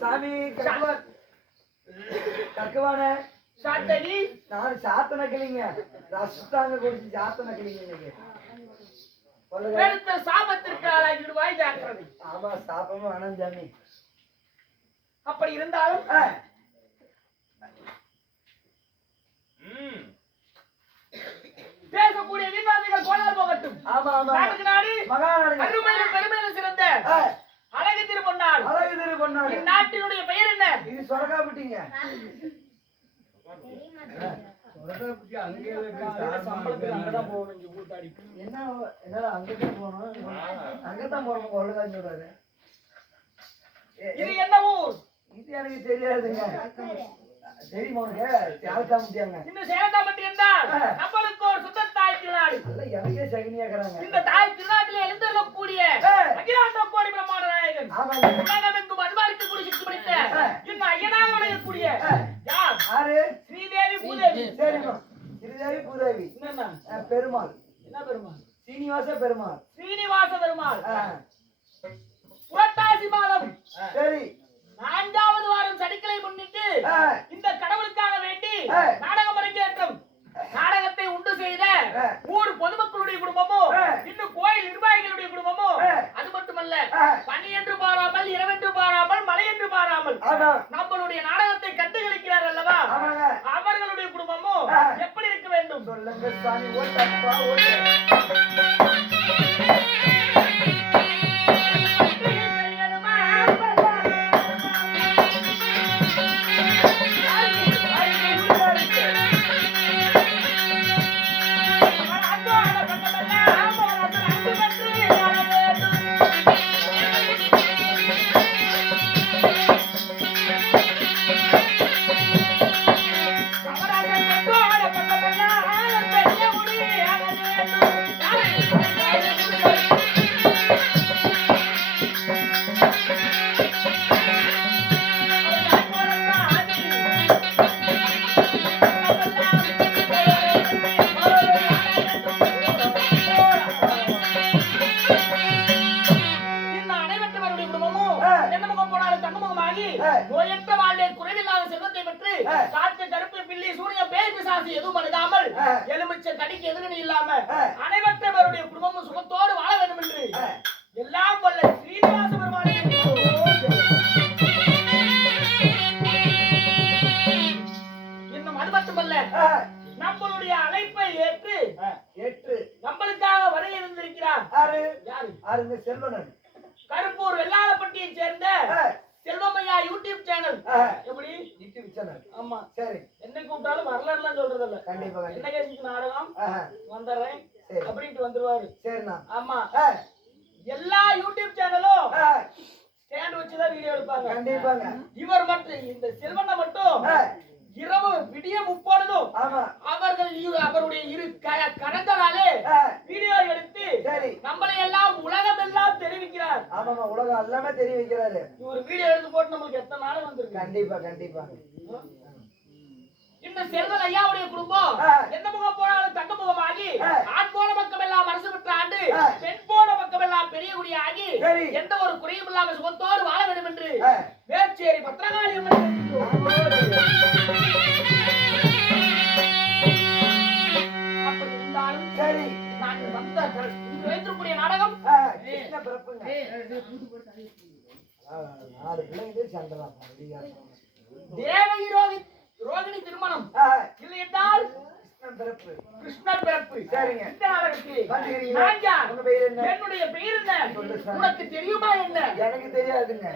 சாமி கக்குவானே சாத்தடி நான் சாத்த நக்கலிங்க ரசத்தாங்க குடிச்சு சாத்த நக்கலிங்க இன்னைக்கு பெருத்த சாபத்திற்கு ஆளாகிடுவாய் ஜாக்கிரதை. ஆமா சாபமும் வேணாம் சாமி. அப்படி இருந்தாலும் பேசக்கூடிய வீண்வாதிகள் கோலால் போகட்டும். ஆமா ஆமா நாட்டுக்கு நாடு மகாநாடு அருமையிலும் பெருமையிலும் சிறந்த அழகு திருப்பொன்னாள். அழகு திருப்பொன்னாள். இந்நாட்டினுடைய பெயர் என்ன? இது சொரகாப்பட்டிங்க. அங்கதான் போகணும். என்ன என்னடா அங்கதான் போகணும் அங்கதான் போகணும் கொள்ளதான் சொல்றாரு. இது என்ன ஊர்? இது எனக்கு தெரியாதுங்க. தெரியுமா உனக்கு? சேலத்தாம்பட்டியாங்க. இந்த சேலத்தாம்பட்டி என்றால் நம்மளுக்கு ஒரு சுத்த தாய் திருநாடு. எனக்கே சகினியாக்குறாங்க. இந்த தாய் திருநாட்டில் எழுந்திருக்கக்கூடிய அகிலாண்ட கோடி பிரம்மாண்ட நாயகன் உலகமெங்கும் அன்பாளிக்கக்கூடிய சித்து பிடித்த இன்னும் ஐயனாக விளையக்கூடிய யார்? யாரு? ஸ்ரீதேவி பூதேவி. சரிமா ஸ்ரீதேவி பூதேவி. என்ன பெருமாள்? என்ன பெருமாள்? சீனிவாச பெருமாள். ஸ்ரீனிவாச பெருமாள். புரட்டாசி மாதம் சரி 4வது வாரம் சனிக்கிழமை முன்னிட்டு இந்த கடவுளுக்காக வேண்டி நாடகம் அரங்கேற்றம். நாடகத்தை உண்டு செய்த ஊர் பொதுமக்களுடைய குடும்பமும் இன்னும் கோயில் நிர்வாகிகளுடைய குடும்பமும் அது மட்டுமல்ல பனி என்று பாராமல் இரவென்று பாராமல் மழை என்று பாராமல் நம்மளுடைய நாடகத்தை கண்டுகளிக்கிறார் அல்லவா அவர்களுடைய குடும்பமும் எப்படி இருக்க வேண்டும்? சொல்லுங்க சாமி. ஓட்டப்பா ஓட்ட நோயற்ற வாழ்வே குறைவில்லாத செல்வத்தை பெற்று காற்று கருப்பு பில்லி சூரிய பேய் பிசாசு எதுவும் அணுகாமல் எலுமிச்சை கடிக்கு எதிரணி இல்லாம அனைவற்றவருடைய குடும்பமும் சுகத்தோடு வாழ வேண்டும் என்று எல்லாம் வல்ல ஸ்ரீனிவாச பெருமானே இன்னும் அது மட்டுமல்ல நம்மளுடைய அழைப்பை ஏற்று நம்மளுக்காக வரை இருந்திருக்கிறார். யாரு? செல்வனன். கருப்பூர் வெள்ளாளப்பட்டியை சேர்ந்த செல்வமையா யூடியூப் சேனல். எப்படி யூடியூப் சேனல்? ஆமா சரி. என்ன கூப்பிட்டாலும் வரலாறுலாம் சொல்றது இல்ல. கண்டிப்பா என்ன கேசிக்கு நாடகம் வந்துடுறேன் அப்படின்ட்டு வந்துருவாரு. சரிண்ணா. ஆமா எல்லா யூடியூப் சேனலும் ஸ்டாண்ட் வச்சுதான் வீடியோ எடுப்பாங்க. கண்டிப்பாங்க. இவர் மட்டும் இந்த செல்வனை மட்டும் இரவு விடிய முப்பொழுதும் அவருடைய இரு கரங்களாலே வீடியோ எடுத்து நம்மளை எல்லாம் உலகம் எல்லாம் தெரிவிக்கிறார். ஆமாமா உலகம் எல்லாமே தெரிவிக்கிறாரு. இவர் வீடியோ எடுத்து போட்டு நம்மளுக்கு எத்தனை நாள் வந்திருக்கு. கண்டிப்பா கண்டிப்பா. இந்த செல்வன் ஐயாவுடைய குடும்பம் எந்த முகம் போனாலும் தங்க முகமாகி ஆண் போன பக்கம் எல்லாம் அரசு பெற்ற ஆண்டு பெண் போன பக்கம் எல்லாம் பெரிய குடியாகி எந்த ஒரு குறையும் இல்லாம சுகத்தோடு வாழ வேண்டும் என்று வேச்சேரி பத்திரகாளி அப்படி இருந்தாலும் சரி நாங்கள் வந்த இங்கு வைத்திருக்கூடிய நாடகம் தேவகி ரோகிணி திருமணம் இல்லை என்றால் கிருஷ்ணர் பிறப்பு. சரிங்க. இந்த நாடகத்தில் என்னுடைய பெயர் என்ன உனக்கு தெரியுமா? என்ன எனக்கு தெரியாதுங்க.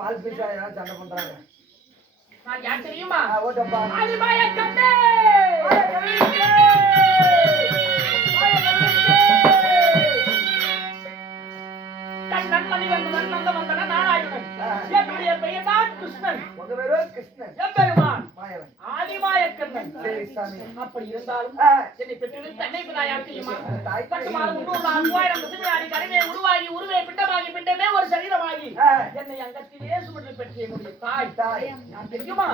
பால் பீசா சண்டை பண்றாங்க. நான் யார் தெரியுமா? ஆதிமாய கண்ணே நன்மணி வந்தவன் நந்த வந்தன நாராயணன். என்னுடைய பெயர் தான் கிருஷ்ணன். உங்க பேரு கிருஷ்ணன். எம்பெருமான் ஆதிமாய கண்ணன். சரி சாமி. அப்படி இருந்தாலும் என்னை பெற்று தன்னை பிதாயார் தெரியுமா? பத்து மாதம் 3000 பசுமையாடி கருவே உருவாகி உருவே பிண்டமாகி பிண்டமே ஒரு சரீரமாகி என்னை அங்கத்திலே சுமந்து பெற்ற என்னுடைய தாய் நான் தெரியுமா?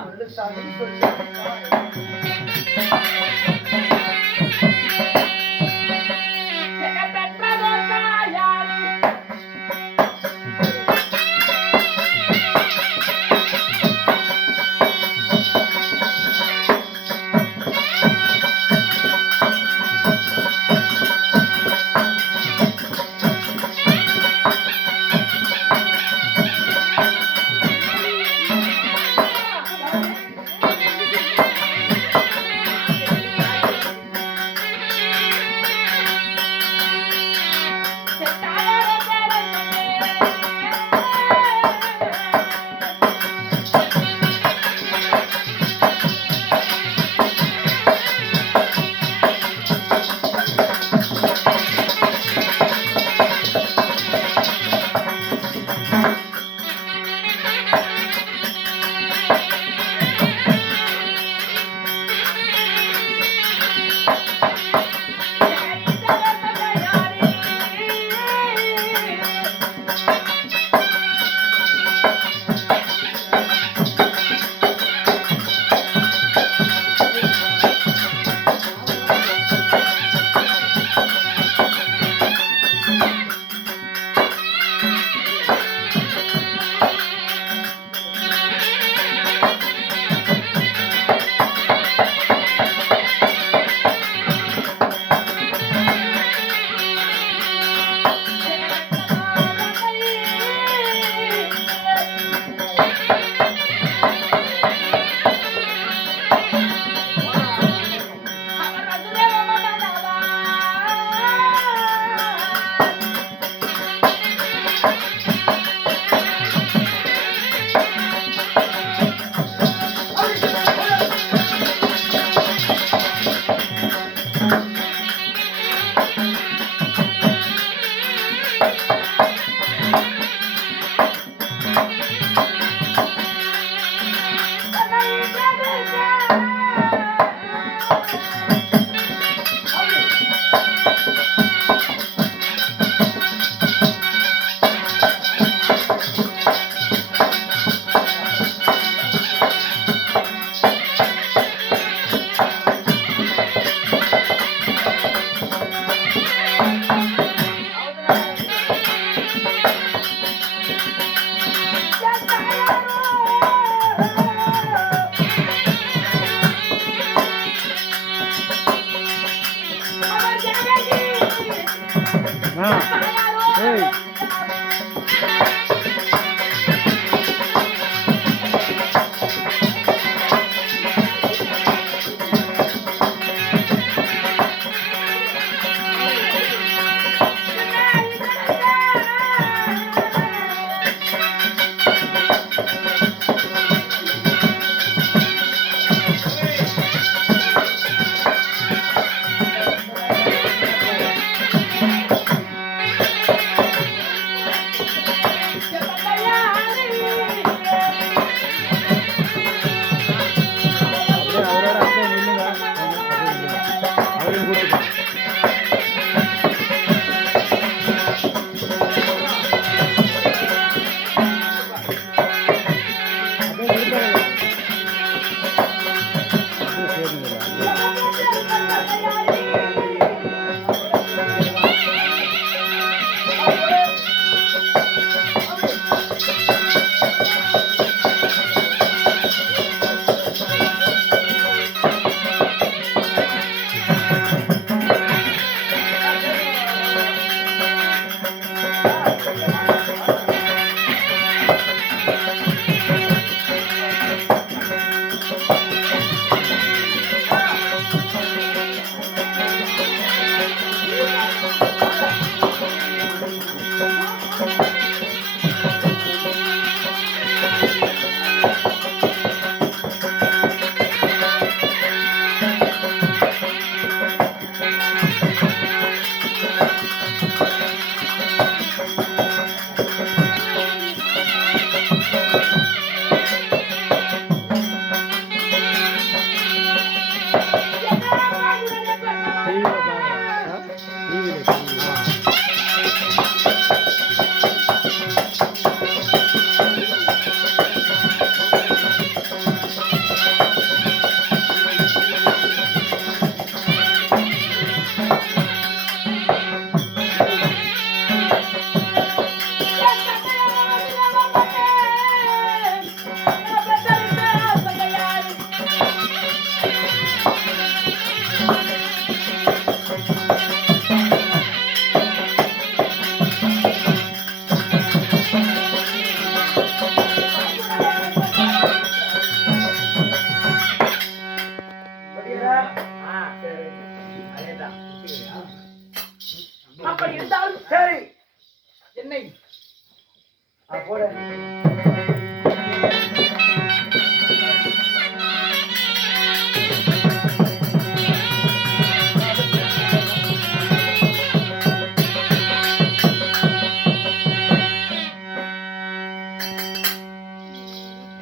போடு.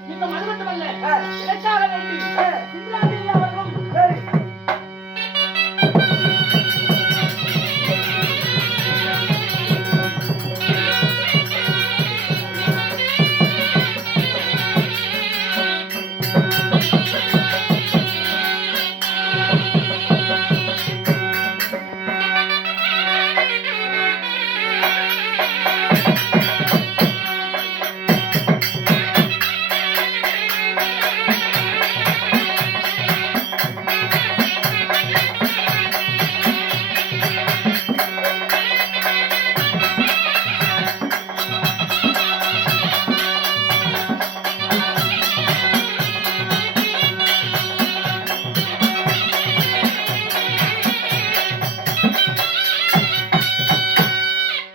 இந்த மது மட்டுமல்ல எனக்காக வேண்டி சுந்தராதேவி அவர்களும் சரி.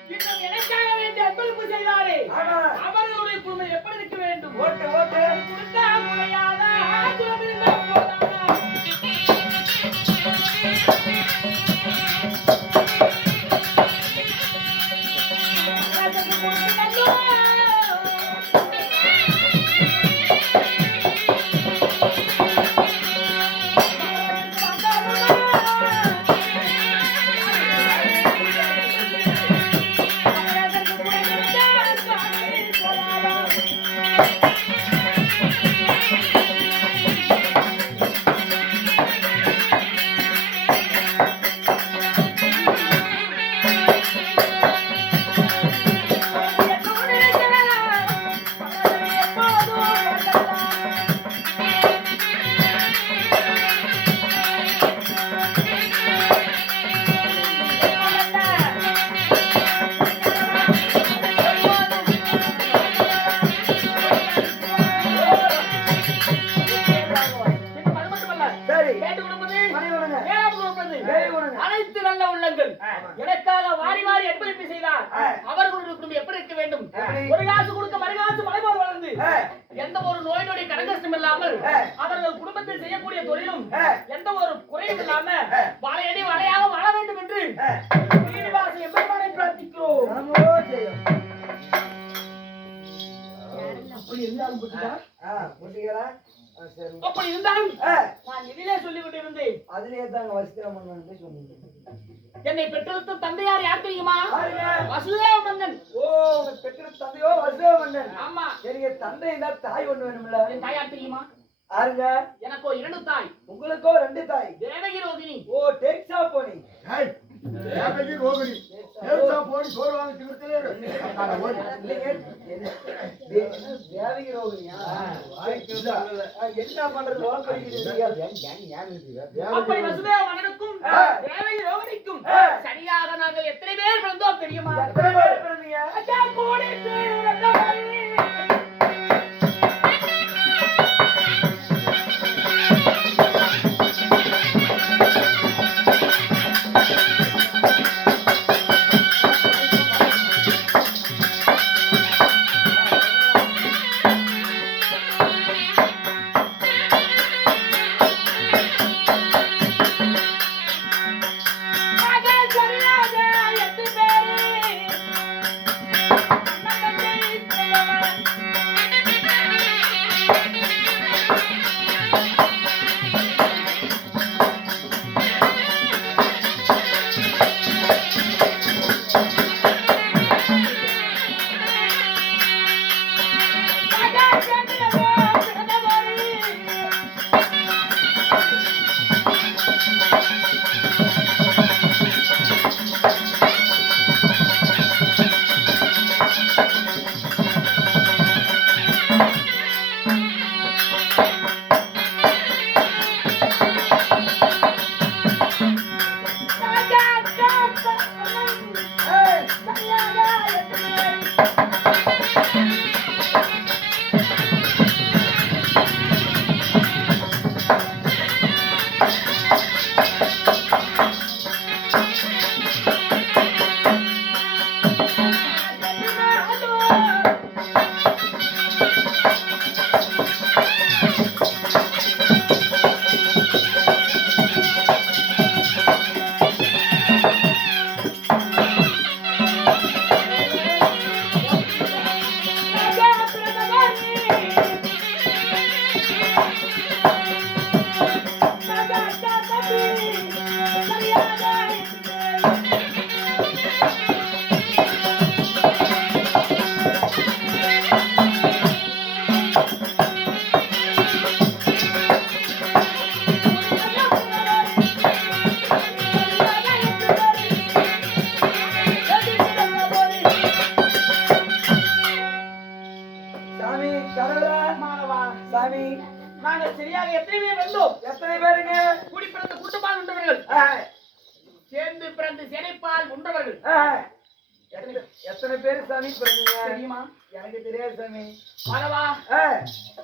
இன்னும் எனக்காக வேண்டி அன்பளிப்பு செய்தாரே ஆமா. அவர்களுடைய குடும்பம் எப்படி இருக்க வேண்டும் ஓட்டு ஓட்டு. கொடுத்தா முறையாதா குலமிருந்தா போதாதா ராஜனுக்கு கொடுத்து சரி. கேட்டுக் கொடுப்பது மணி கொடுங்க. ஏழாம் கொடுப்பது ஏழு கொடுங்க. அனைத்து நல்ல உள்ளங்கள் எனக்காக வாரி வாரி அன்பளிப்பு செய்தார் அவர்களுடைய குடும்பம் எப்படி இருக்க வேண்டும் எப்படி? ஒரு காசு கொடுக்க மறுகாசு மலைபோல் வளர்ந்து எந்த ஒரு நோய் நொடி கடங்கஷ்டம் இல்லாமல் அவர்கள் குடும்பத்தில் செய்யக்கூடிய தொழிலும் எந்த ஒரு குறையும் இல்லாம வாழையடி வாழையாக வாழ வேண்டும் என்று ஸ்ரீனிவாச எம்பெருமானை பிரார்த்திக்கிறோம் நமோ ஜெயம். அப்படி இருந்தாலும் புரியுதா? முட்டிகளா? சரி. அப்படி இருந்தாலும் ஆ, நான் எதிலே சொல்லிக் கொண்டிருந்தேன் அதுலயே தாங்க வசித்திரமன் சொன்னீங்க. என்னை பெற்றெடுத்த தந்தையார் யார் தெரியுமா பாருங்க. வசுதேவ மன்னன் ஓ, உங்க பெற்ற தந்தையோ வசுதேவ மன்னன். ஆமா எனக்கு தந்தை இருந்தா தாய் ஒண்ணு வேணும்ல? என் தாயார் தெரியுமா யாருங்க? எனக்கோ 2 தாய் உங்களுக்கோ 2 தாய். தேவகி ரோகிணி ஓ, டேக்ஸா போனி. தேவகி ரோகிணி தேவசா போய் சோறு வாங்கி திமிர்த்தலே இல்லைங்க, தேவகி ரோகிணியா? என்ன பண்றது? லோன் அப்படி வசுதேவ மன்னனுக்கும் தேவகி ரோகிணிக்கும் சரியாக நாங்கள் எத்தனை பேர் பிறந்தோம் தெரியுமா எத்தனை பேர் பிறந்தீங்க? அச்சா, கோடி பேர். மகன் சரியாக 8 பேர். அண்ணன் தம்பி நாங்கள் சரியாக எத்தனை பேர் வந்தோம்? எத்தனை பேருங்க? கூடி பிறந்த கூட்டப்பால் உண்டவர்கள், சேர்ந்து பிறந்து சினைப்பால் உண்டவர்கள். எத்தனை பேரு சாமி பிறந்தீங்க தெரியுமா? எனக்கு தெரியாது சாமி. மாணவா,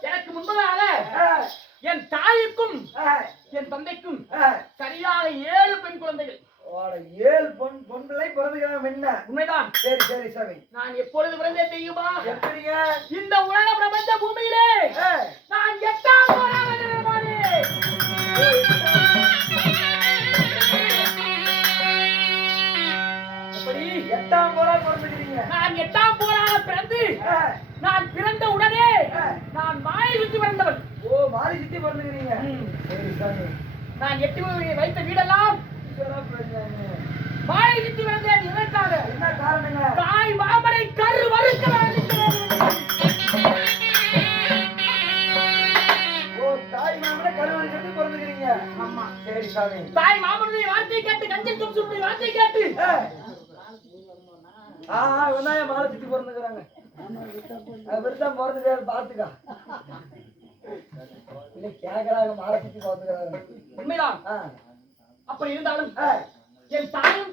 எனக்கு முன்பதாக என் தாய்க்கும் என் தந்தைக்கும் சரியாக 7 பெண் குழந்தைகள். 7 பொன் பிள்ளை பிறந்துக்கிறாங்க என்ன? உண்மைதான். சரி சரி சாமி. நான் எப்பொழுது பிறந்தேன் தெரியுமா? எப்படிங்க? இந்த உலக பிரபஞ்ச பூமியிலே நான் 8ஆம் போராக இருக்கிறேன். எப்படி 8ஆம் போரா பிறந்துக்கிறீங்க? நான் 8ஆம் போராக பிறந்து நான் பிறந்த உடனே நான் மாயை சுத்தி பிறந்தவன். ஓ, மாறி சுத்தி பிறந்துக்கிறீங்க. சரி சாமி. நான் 8 வைத்த வீடெல்லாம் மாயை சுத்தி பிறந்தேன். இதற்காக என்ன காரணங்க? தாய் மாமனை கரு வறுக்க வேண்டும். ஓ, தாய் மாமனை கருவறை கட்டி பிறந்துக்கிறீங்க. ஆமா. சரி சாமி. தாய் மாமனுடைய வார்த்தை கேட்டு கஞ்சன் கம்சுடைய வார்த்தை கேட்டு விநாயக மாலை சுத்தி பிறந்துக்கிறாங்க. விருத்தம் பிறந்துக்கிறாரு பாத்துக்கா. இல்ல கேக்குறாங்க, மாலை சுத்தி பிறந்துக்கிறாங்க. உண்மைதான். அப்படி இருந்தாலும் என் தாயும்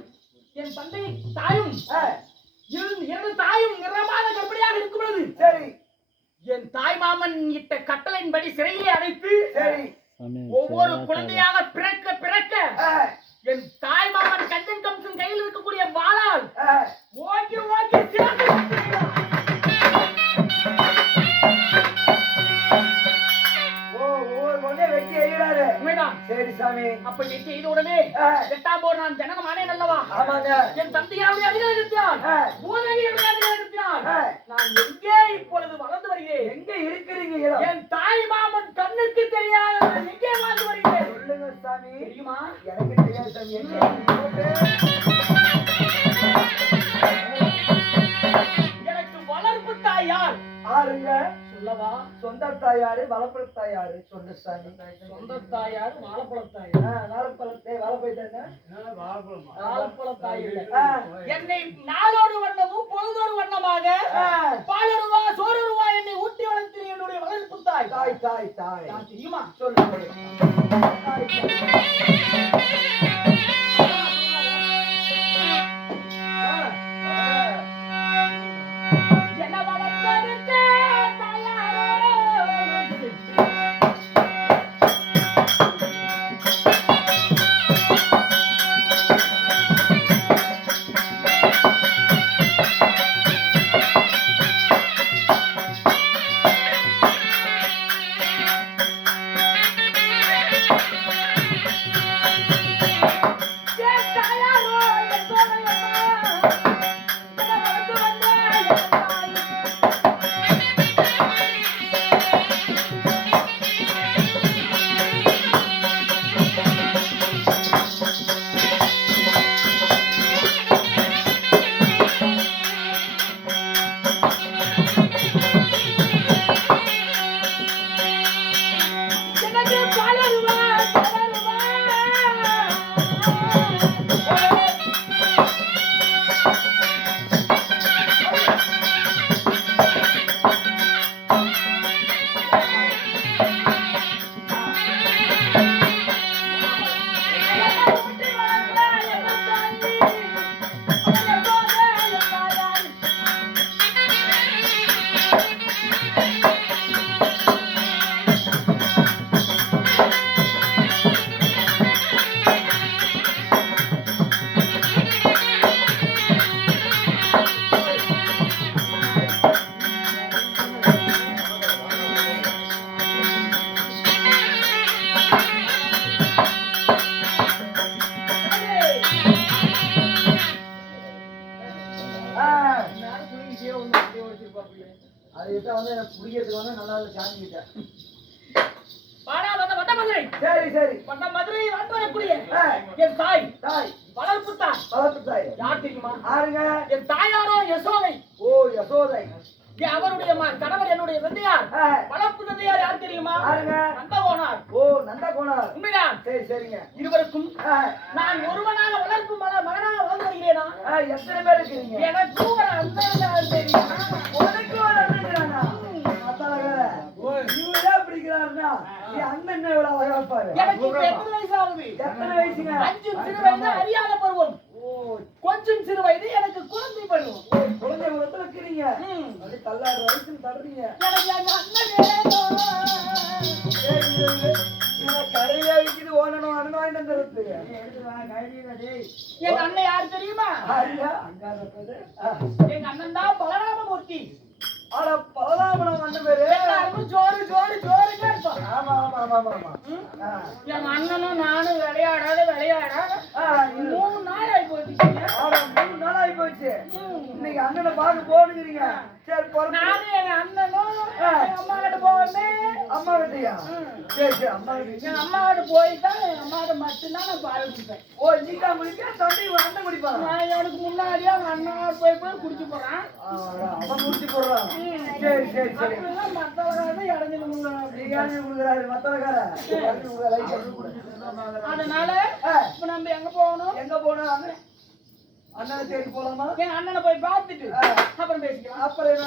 என் தந்தை தாயும் 2 தாயும் நிறமான கற்பனையாக இருக்கும் பொழுது சரி என் தாய் மாமன் இட்ட கட்டளையின்படி சிறையிலே அடைத்து சரி ஒவ்வொரு குழந்தையாக பிறக்க பிறக்க என் தாய் மாமன் கஞ்சன் கம்சன் கையில் இருக்கக்கூடிய வாளால் ஓகே ஓகே சிறப்பு. வெட்டி எறிகிறாரு. உண்மைதான். சரி சாமி. அப்படி செய்த உடனே 8ஆம் போர் நான் ஜனனம் ஆனேன் அல்லவா? ஆமாங்க. என் தந்தையாருடைய அதிகாரத்தினால் பூதகியுடைய அதிகாரத்தினால் நான் எங்கே இப்பொழுது வளர்ந்து வருகிறேன்? எங்க இருக்கிறீங்க? என் தாய் மாமன் கண்ணுக்கு தெரியாத எங்கே வாழ்ந்து வருகிறேன்? சொல்லுங்க சாமி. தெரியுமா? எனக்கு தெரியாது சாமி. எனக்கு வளர்ப்பு தாய் யார்? ஆறுங்க. சொல்லவா? சொந்த தாயாரு, வளப்பழ தாயாரு. சொல்லு சாமி. சொந்த தாயார், வாழைப்பழ தாயார். வாழைப்பழ தாய் இல்லை. என்னை நாளோடு வண்ணமும் பொழுதோடு வண்ணமாக பாலருவா சோறுவா என்னை ஊட்டி வளர்த்து என்னுடைய வளர்ப்பு தாய். தாய் தாய் தாய் தெரியுமா? சொல்லு. அதுக்கிட்ட வந்து எனக்கு புரியறதுக்கு வந்து நல்லா சாஞ்சிக்கிட்டேன். சரி சரி. பட்ட மதுரை வந்து வரக்கூடிய என் தாய் தாய் வளர்ப்பு தாய். வளர்ப்பு தாய் யார் தெரியுமா? ஆறுங்க. என் தாயாரோ யசோதை. ஓ, யசோதை. அவருடைய கணவர் என்னுடைய தந்தையார். வளர்ப்பு தந்தையார் யார் தெரியுமா? ஆறுங்க. நந்தகோனார். ஓ, நந்தகோனார். உண்மைதான். சரி சரிங்க. இருவருக்கும் நான் ஒருவனாக வளர்ப்பு மகனாக வாழ்ந்து வருகிறேனா? எத்தனை பேர் இருக்கிறீங்க? எனக்கு ஒரு அண்ணன் தெரியும். உனக்கு ஒரு அண்ணன் இருக்கிறானா? இவரே பிடிக்கிறாருன்னா இப்ப எத்தனை வயசு ஆகுது? எத்தனை வயசுங்க? 5 சிறு வயது அறியாத பருவம். கொஞ்சம் சிறு வயது எனக்கு குழந்தை பருவம். குழந்தை உலகத்துல இருக்கிறீங்க. அது தள்ளாடுற வயசுன்னு தள்ளுறீங்க. எனக்கு அந்த அண்ணன் வேணும். கடையில விற்கிது ஓனணும் அண்ணன் வாங்கிட்டு வந்துடுறதுக்கு. எங்க அண்ணன் யார் தெரியுமா? அங்க இருப்பது. எங்க அண்ணன் தான் பலராமமூர்த்தி. ஆனா பலராமனம் அண்ணன் பேரு. எல்லாருக்கும் ஜோறு ஜோறு ஜோறுங்க இருப்பான். ஆமா ஆமா ஆமா ஆமா. எங்க அண்ணனும் நானும் விளையாட 3 நாள் ஆகி போச்சு. 3 நாள் ஆகி போச்சு. இன்னைக்கு அண்ணனை பார்க்க போடுங்கிறீங்க. சரி நானும் எங்க அண்ணனும் எங்க அம்மா கிட்ட போவேன். அம்மா கிட்டயா? சரி சரி அம்மா கிட்ட. எங்க அம்மா கிட்ட போயிட்டா எங்க அம்மா கிட்ட மட்டும்தான் நான் பால் குடிப்பேன். ஓ நீக்கா முடிக்க தம்பி அண்ணன் குடிப்பான். நான் எனக்கு முன்னாடியே அவங்க அண்ணன் போய் குடிச்சு போறான். அவன் குடிச்சு போடுறான். சரி சரி சரி. மத்தவங்க இறஞ்சிட்டு அதனால இப்ப நம்ம எங்க போகணும்? எங்க போனோம்? அண்ணனை தேடி போலாமா? என் அண்ணனை போய் பார்த்துட்டு அப்புறம் பேசிக்கலாம். அப்புறம் என்ன?